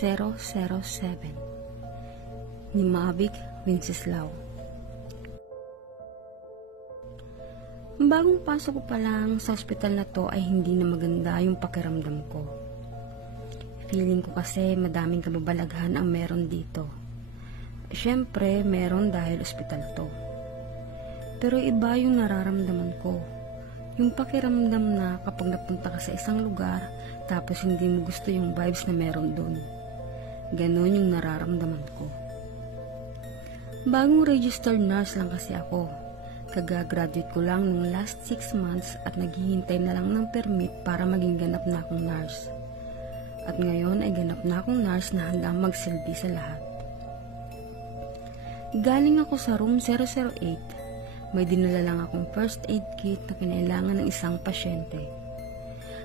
007 ni Mavic Wenceslao. Bagong pasok ko pa lang sa ospital na to ay hindi na maganda yung pakiramdam ko. Feeling ko kasi madaming kababalaghan ang meron dito. Siyempre meron dahil ospital to. Pero iba yung nararamdaman ko. Yung pakiramdam na kapag napunta ka sa isang lugar tapos hindi mo gusto yung vibes na meron dun. Ganon yung nararamdaman ko. Bagong registered nurse lang kasi ako. Kaga-graduate ko lang nung last 6 months at naghihintay na lang ng permit para maging ganap na akong nurse. At ngayon ay ganap na akong nurse na handang magsilbi sa lahat. Galing ako sa room 008. May dinala lang akong first aid kit na kinailangan ng isang pasyente.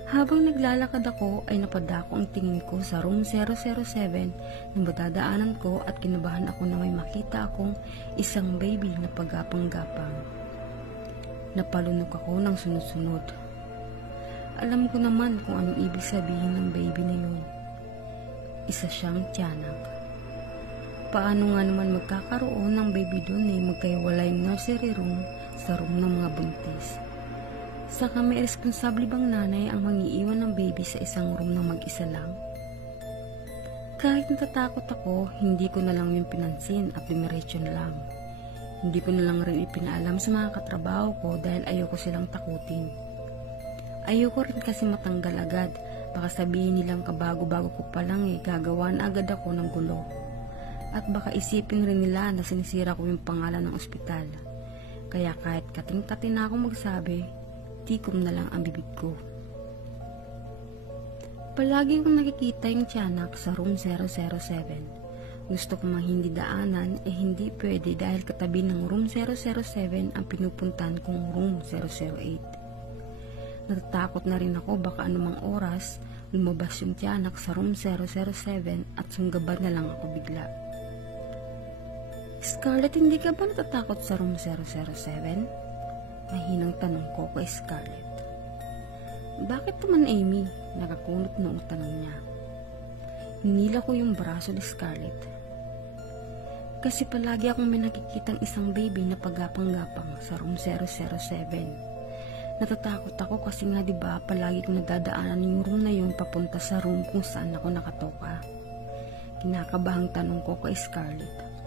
Habang naglalakad ako ay napadako ang tingin ko sa room 007 nang madadaanan ko at kinabahan ako na may makita akong isang baby na pagapang-gapang. Napalunok ako ng sunod-sunod. Alam ko naman kung anong ibig sabihin ng baby na yun. Isa siyang tiyanak. Paano nga naman magkakaroon ng baby doon magkaiwalay nursery room sa room ng mga buntis? Saka may responsable bang nanay ang mangiiwan ng baby sa isang room na mag-isa lang? Kahit natatakot ako, hindi ko na lang yung pinansin at dumiretso na lang. Hindi ko na lang rin ipinaalam sa mga katrabaho ko dahil ayoko silang takutin. Ayoko rin kasi matanggal agad. Baka sabihin nilang kabago-bago ko pa lang gagawa na agad ako ng gulo. At baka isipin rin nila na sinisira ko yung pangalan ng ospital. Kaya kahit kating-kati na ako magsabi, tikom na lang ang bibig ko. Palagi kong nakikita yung tiyanak sa room 007. Gusto ko mang hindi daanan hindi pwede dahil katabi ng room 007 ang pinupuntahan kong room 008. Natatakot na rin ako baka anumang oras lumabas yung tiyanak sa room 007 at sunggaban na lang ako bigla. Scarlett, hindi ka ba natatakot sa room 007? Mahinang tanong ko kay Scarlett. Bakit naman, Amy? Nakakunot noong tanong niya. Hinila ko yung braso ni Scarlett. Kasi palagi akong may nakikitang isang baby na pagapang-gapang sa room 007. Natatakot ako kasi nga diba palagi kong nadadaanan yung room na yun papunta sa room kung saan ako nakatoka. Kinakabahang tanong ko kay Scarlett.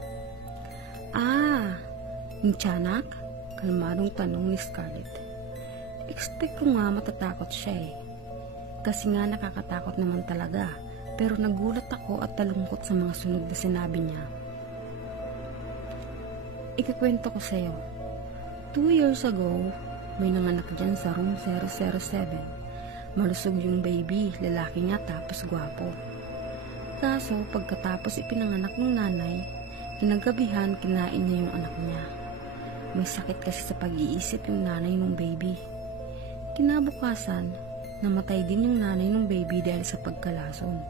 Yung tiyanak? Kalmadong tanong ni Scarlett. Expect ko nga matatakot siya Kasi nga nakakatakot naman talaga. Pero nagulat ako at talungkot sa mga sunod na sinabi niya. Ikukwento ko sa'yo. 2 years ago, may nanganak dyan sa room 007. Malusog yung baby, lalaki niya tapos gwapo. Kaso pagkatapos ipinanganak ng nanay, kinagabihan kinain niya yung anak niya. May sakit kasi sa pag-iisip yung nanay ng baby. Kinabukasan, namatay din yung nanay ng baby dahil sa pagkalason.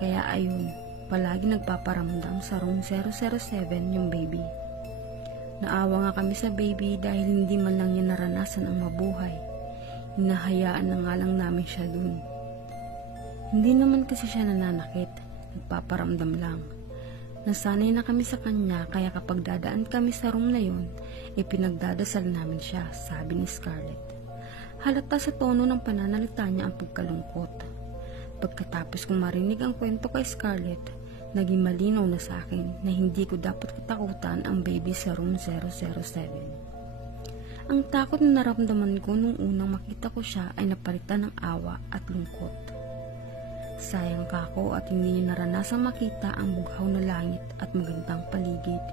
Kaya ayun, palagi nagpaparamdam sa room 007 yung baby. Naawa nga kami sa baby dahil hindi man lang niya naranasan ang mabuhay. Hinahayaan na nga lang namin siya dun. Hindi naman kasi siya nananakit, nagpaparamdam lang. Nasanay na kami sa kanya kaya kapag dadaan kami sa room na yun, pinagdadasal namin siya, sabi ni Scarlett. Halata sa tono ng pananalita niya ang pagkalungkot. Pagkatapos kong marinig ang kwento kay Scarlett, naging malinaw na sa akin na hindi ko dapat katakutan ang baby sa room 007. Ang takot na naramdaman ko nung unang makita ko siya ay napalitan ng awa at lungkot. Sayang ka ako at hindi niya naranasang makita ang bughaw na langit at magandang paligid.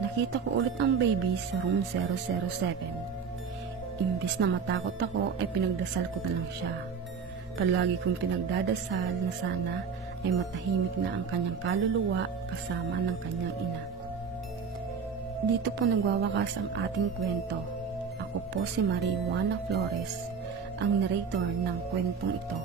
Nakita ko ulit ang baby sa room 007. Imbis na matakot ako ay pinagdasal ko na lang siya. Palagi kong pinagdadasal na sana ay matahimik na ang kanyang kaluluwa kasama ng kanyang ina. Dito po nagwawakas ang ating kwento. Ako po si Marie Juana Flores, ang narrator ng kwentong ito.